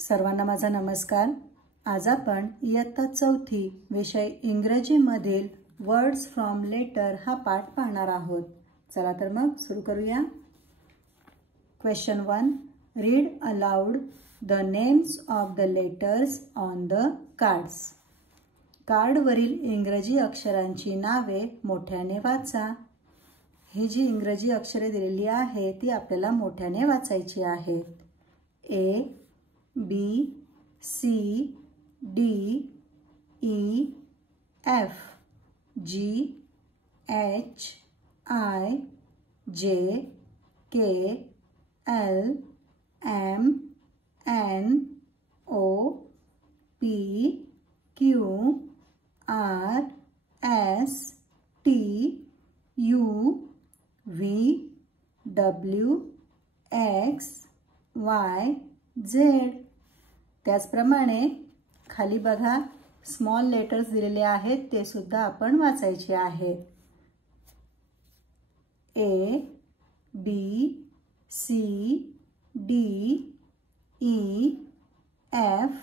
सर्वांना माझा नमस्कार। आज आपण इयत्ता 4थी विषय इंग्रजीमधील वर्ड्स फ्रॉम लेटर हा पाठ पाहणार आहोत। चला तर मग सुरू करूया। Question 1, read aloud the names of the letters on the cards. कार्डवरील इंग्रजी अक्षरांची नावे मोठ्याने वाचा। ही जी इंग्रजी अक्षरे दिलेली आहेत ती आपल्याला मोठ्याने वाचायची आहेत। A B C D E F G H I J K L M N O P Q R S T U V W X Y Z। त्याचप्रमाणे खाली बघा स्मॉल लेटर्स दिलेले आहेत ते सुद्धा आपण वाचायचे आहेत। A B C D E F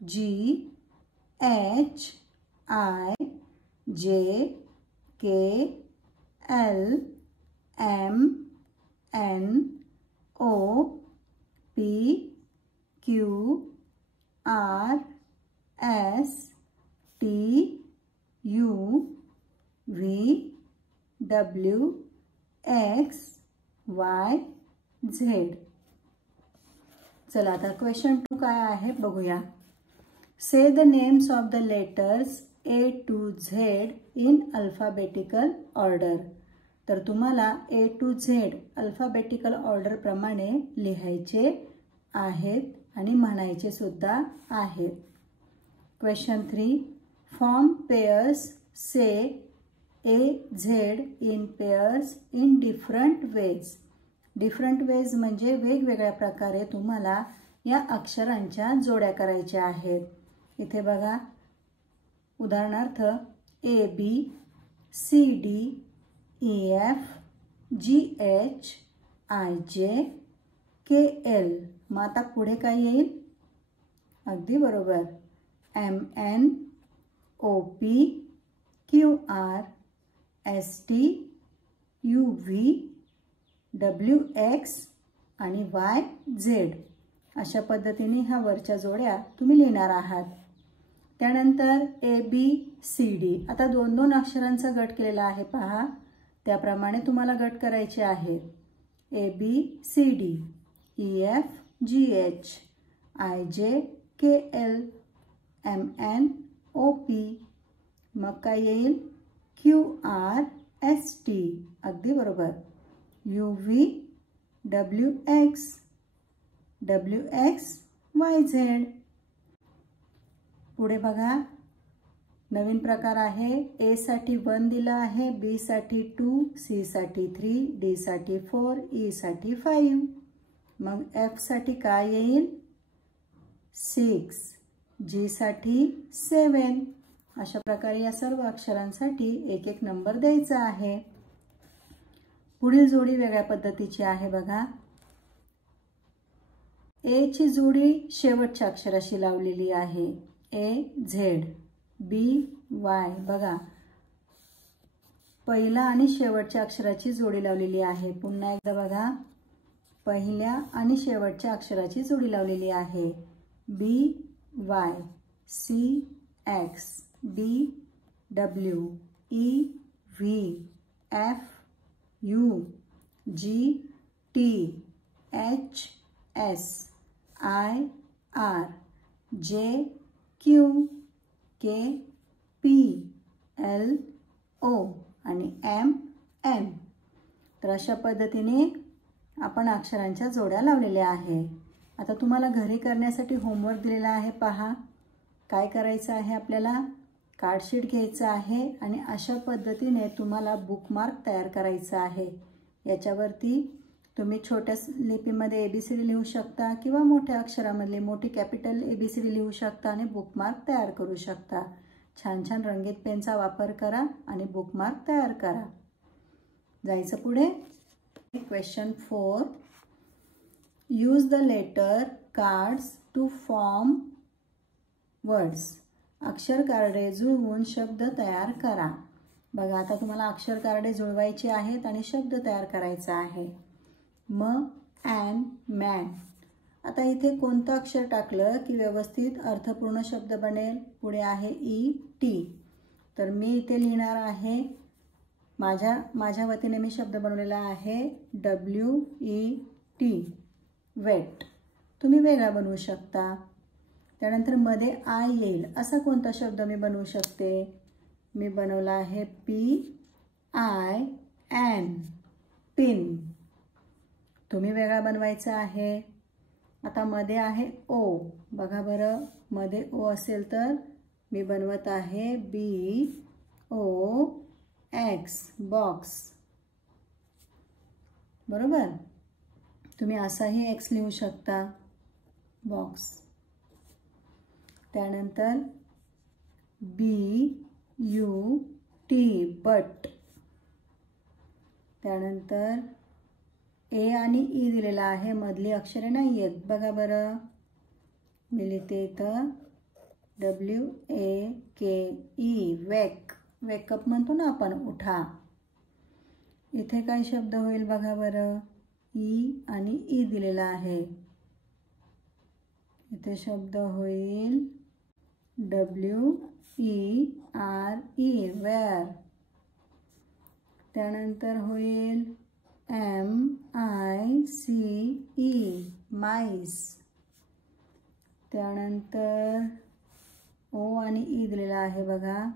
G H I J K L M N O P Q R S T U V W X Y Z। चला आता क्वेश्चन 2 काय आहे बघूया। Say the names of the letters A to Z in alphabetical order। तर तुम्हाला A to Z alphabetical order प्रमाणे लिहायचे आहेत आणि म्हणायचे सुद्धा आहेत। Question 3, form pairs say A Z in pairs in different ways। Different ways म्हणजे वेगवेगळ्या प्रकारे तुम्हाला या अक्षरांच्या जोड्या करायच्या आहेत। इथे बघा उदाहरणार्थ A B C D E F G H I J K L। मग आता पुढे काय येईल? अगदी बरोबर M N O P Q R S T U V W X आणि Y Z अशा पद्धतीने ह्या वरच्या जोड्या तुम्ही लिहिणार आहात। त्यानंतर A B C D आता दोन दोन अक्षरांचा गट केलेला आहे पहा, त्याप्रमाणे तुम्हाला गट करायचे आहेत। A B C D E F G H I J K L M N O P मग काय येईल? Q R S T अगदी बरोबर U V W X W X Y Z। पुढे बघा नवीन प्रकार आहे। A साठी 1 दिला आहे, B साठी 2, C साठी 3, D साठी 4, E साठी 5। मग F साठी काय येईल? 6, G साठी 7। अशा प्रकारे या सर्व अक्षरांसाठी एक एक नंबर द्यायचा आहे। पुढील जोडी वेगळ्या पद्धतीची आहे बघा। A ची जोडी शेवटच्या अक्षराशी लावलेली आहे A Z B Y बघा पहिला आणि शेवटच्या अक्षराची जोडी लावलेली आहे। पुन्हा एकदा बघा पहिल्या आणि शेवटच्या अक्षराची जोडी लावलेली आहे B Y C X D W E V F U G T H S I R J Q K P L O आणि M N। तर अशा पद्धतीने आपण अक्षरांच्या जोड्या लावलेल्या आहे। आता तुम्हाला घरी करण्यासाठी होमवर्क दिलेला आहे पहा। काय करायचं आहे आपल्याला? कार्डशीट घ्यायचं आहे आणि अशा पद्धतीने तुम्हाला बुकमार्क तयार करायचा आहे। याच्यावरती तुम्ही छोट्या लिपीमध्ये ABCD लिहू शकता किंवा मोठ्या अक्षरामध्ये मोठी कॅपिटल ABCD लिहू शकता आणि बुकमार्क तयार करू शकता। छान छान रंगीत पेनचा वापर करा आणि बुकमार्क तयार करा। जायचं पुढे। Question 4. Use the letter cards to form words. अक्षर कार्डे जुळवून शब्द तयार करा. बघा आता तुम्हाला अक्षर कार्डे जुळवायची आहेत आणि शब्द तयार करायचा आहे. म अँड मॅन. आता इथे कोणतं अक्षर टाकलं की व्यवस्थित अर्थपूर्ण शब्द बनेल? पुढे आहे ई टी. तर मी इथे लिहिणार आहे, माझ्या वतीने मी शब्द बनवलेला आहे WET वेट. तुम्ही वेगळा बनवू शकता. त्यानंतर मध्ये आय येईल असा कोणता शब्द मी बनवू शकते? मी बनवला आहे PIN पिन. तुम्ही वेगळा बनवायचा आहे. आता मध्ये आहे ओ. बघा बरं, मध्ये ओ असेल तर मी बनवत आहे BOX बॉक्स. बरोबर. तुम्ही असाही एक्स लिहू शकता, बॉक्स. त्यानंतर BUT बट. त्यानंतर ए आणि ई दिलेला आहे, मधली अक्षरे नाही आहेत. बघा बरं, मी लिहिते इथं WAKE वेक. वेकअप म्हणतो ना आपण, उठा. इथे काय शब्द होईल बघा बरं, ई आणि ई दिलेला आहे. इथे शब्द होईल WERE वेअर. त्यानंतर होईल MICE माईस. त्यानंतर ओ आणि ई दिलेला आहे बघा,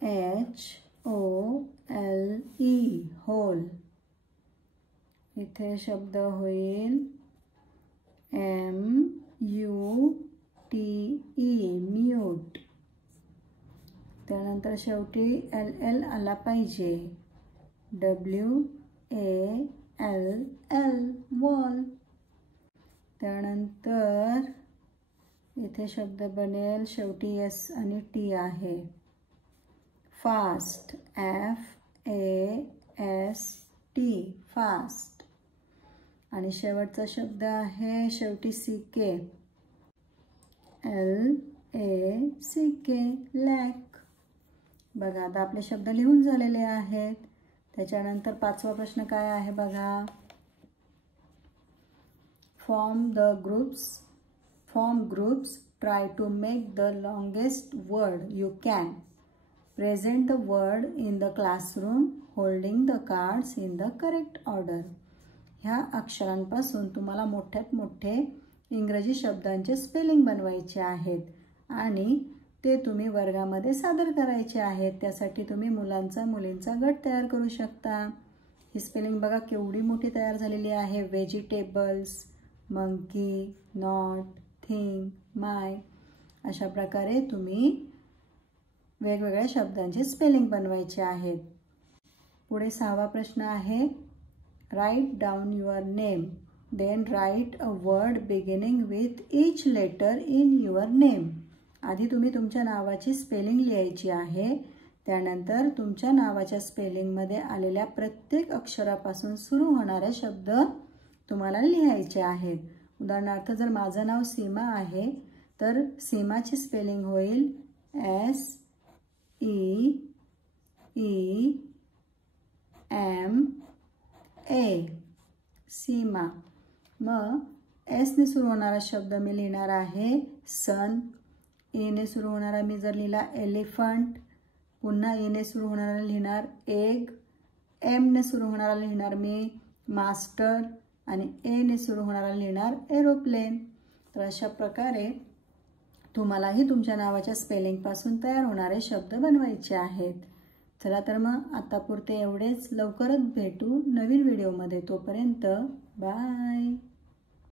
HOLE होल. इथे शब्द होईल MUTE म्यूट. त्यानंतर शेवटी LL आला पाहिजे, WALL वॉल. त्यानंतर इथे शब्द बनेल, शेवटी S आणि T आहे, फास्ट. FAST fast. आणि शेवटचा शब्द आहे शेवटी CK, LACK लॅक. बघा आता आपले शब्द लिहून झालेले आहेत. त्याच्यानंतर पाचवा प्रश्न काय आहे बघा, form groups. Try to make the longest word you can. Present the word in the classroom holding the cards in the correct order. ह्या अक्षरांपासून तुम्हाला मोठ्यात मोठे इंग्रजी शब्दांचे स्पेलिंग बनवायचे आहेत आणि ते तुम्ही वर्गामध्ये सादर करायचे आहेत. त्यासाठी तुम्ही मुलींचा गट तयार करू शकता. ही स्पेलिंग बघा केवढी मोठी तयार झालेली आहे. व्हेजिटेबल्स, मंकी, नॉट, थिंग, माय. अशा प्रकारे तुम्ही वेगवेगळ्या शब्दांचे स्पेलिंग बनवायचे आहेत. पुढे 6वा प्रश्न आहे, write down your name. Then write a word beginning with each letter in your name. आधी तुम्ही तुमच्या नावाची स्पेलिंग लिहायची आहे. त्यानंतर तुमच्या नावाच्या स्पेलिंगमध्ये आलेल्या प्रत्येक अक्षरापासून सुरू होणारे शब्द तुम्हाला लिहायचे आहेत. उदाहरणार्थ जर माझं नाव सीमा आहे तर सीमाची स्पेलिंग होईल SEEMA सीमा. मग एसने सुरू होणारा शब्द मी लिहिणार आहे सन. एने सुरू होणारा मी जर लिहिला एलिफंट. पुन्हा एने सुरू होणारा लिहिणार एग. एमने सुरू होणारा लिहिणार मी मास्टर आणि एने सुरू होणारा लिहिणार एरोप्लेन. तर अशा प्रकारे तुम्हालाही तुमच्या नावाच्या स्पेलिंगपासून तयार होणारे शब्द बनवायचे आहेत. चला तर मग आतापुरते एवढेच. लवकरच भेटू नवीन व्हिडिओमध्ये. तोपर्यंत बाय.